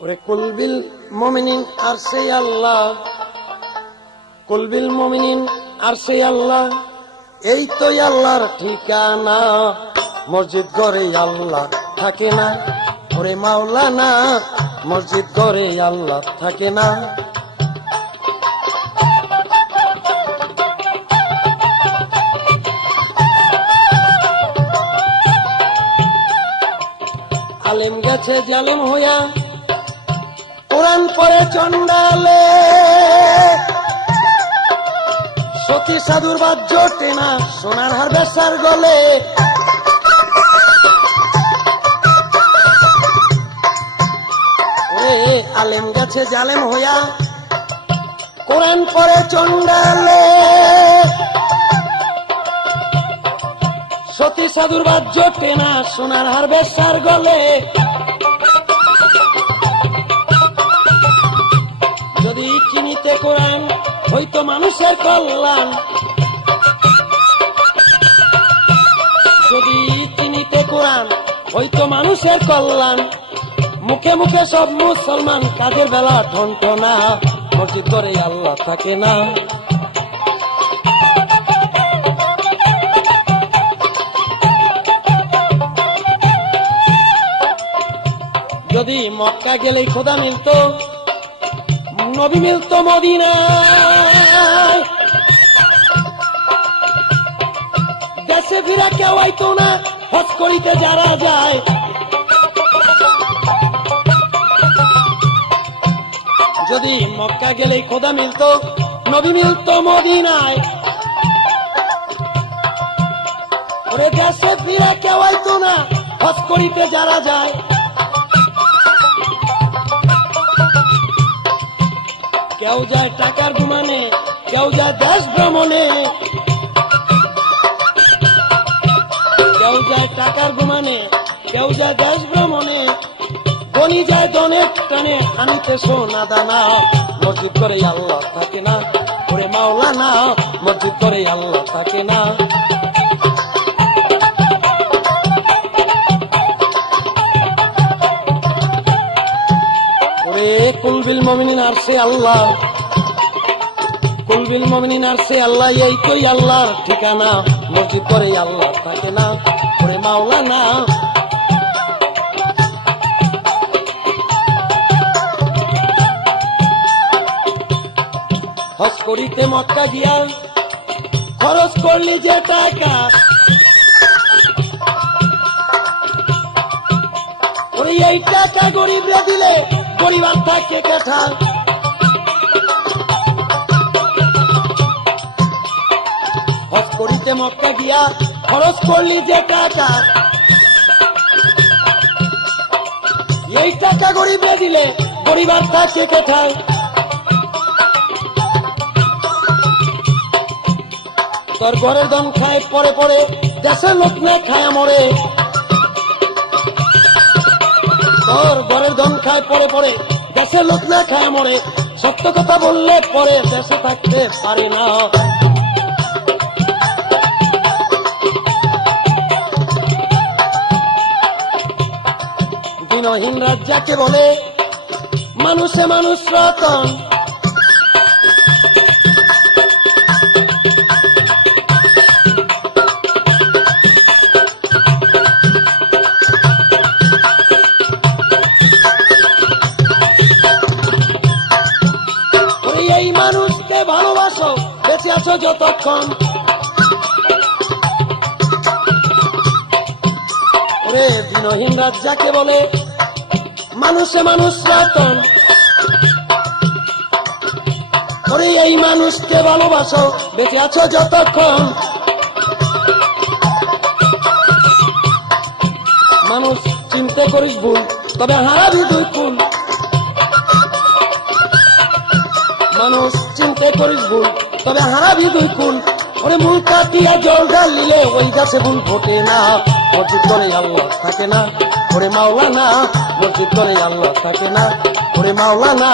ওরে কুলবিল মুমিনিন আর সেই আল্লাহ, কুলবিল মুমিনিন আর সেই আল্লাহ, এই তো আল্লাহর ঠিকানা। মসজিদ ঘরে আল্লাহ থাকে না, ওরে মাওলানা মসজিদ ঘরে আল্লাহ থাকে না। আলেম গেছে জালেম হইয়া, কোরআন পড়ে চন্ডালে, সতী সাধুর বাদ্য টেনা সোনার হার বেচার গলে। আলেম গেছে জালেম হইয়া, কোরআন পড়ে চন্ডালে, সতী সাধুর বাদ্য টেনা সোনার হার বেচার গলে। যদি চিনিতে কোরআন হইতো মানুষের কল্যাণ, যদি চিনিতে কোরআন হইতো মানুষের কল্যাণ। মুখে মুখে সব মুসলমান, কাজের বেলা ঠনঠনা, মসজিদ ঘরে আল্লাহ থাকে না। যদি মক্কা গেলেই খোদা মিলতো, নবী মিলতো মদিনায়, দেশে ফিরা কেউ আইতো না হজ করিতে যারা যায়। যদি মক্কা গেলেই খোদা মিলতো, নবী মিলতো মদিনায়, ওরে দেশে ফিরা কেউ আইতো না হজ করিতে যারা যায়। কেউ যায় টাকার গুমানে, কেউ যায় দেশ ভ্রমণে, কেউ যায় টাকার গুমানে, কেউ যায় দেশ ভ্রমণে। ধনী যায় ধনের টানে, আনিতে সোনা দানা, মসজিদ করে আল্লাহ থাকে না, ওরে মাওলানা মসজিদ করে আল্লাহ থাকে না। ওরে কুলবিল মুমিনিন আর সে আল্লাহ, কুলবিল মুমিনিন আর সে আল্লাহ, এই তো আল্লাহর ঠিকানা। মসজিদ করে আল্লাহ থাকে না, ওরে মাওলানা। হজ করিতে মক্কা গিয়া খরচ করলি যে টাকা, ওরে এই টাকা গরিবরা দিলে পরিবার থাকে কাঠা। হজ করিতে মক্কা গিয়া খরচ করলি যে টাকা, এই টাকা গরিবরা দিলে পরিবার থাকে কাঠা। তোর ঘরের দম খায় পরে পরে, দেশের লোক না খায় মরে। তোর ঘরের দম খায় পরে পরে, দেশের লোক না খায় মরে। সত্য কথা বললে পরে দেশে থাকতে পারে না। দিনহীন রাত যাকে বলে, মানুষে মানুষ রতন। এই মানুষকে ভালোবাসো, বেঁচে আছো যতক্ষণ। ওরে দিনহীন রাত যাকে বলে, মানুষে মানুষ রতন। ওরে এই মানুষকে ভালোবাসো, বেঁচে আছো যতক্ষণ। মানুষ চিনতে করিস ভুল, তবে হারাবি দুই ফুল। মানুষ চিনতে করিস ভুল, তবে হারাবি দুই কুল। ওরে মূল কাটিয়া জল ঢালিলে ওই গাছে ভুল ফোটে না। মসজিদ করে আল্লাহ থাকে না, ওরে মাওলানা মসজিদ করে আল্লাহ থাকে না, ওরে মাওলানা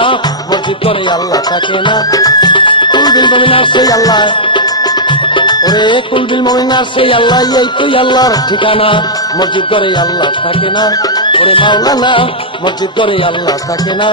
মসজিদ করে আল্লাহ থাকে না। কুলবিল মুমিনিন আর সেই আল্লাহ, ওরে কুলবিল মুমিনিন আর সেই আল্লাহ, এই তো আল্লাহর ঠিকানা। মসজিদ করে আল্লাহ থাকে না, ওরে মাওলানা মসজিদ করে আল্লাহ থাকে না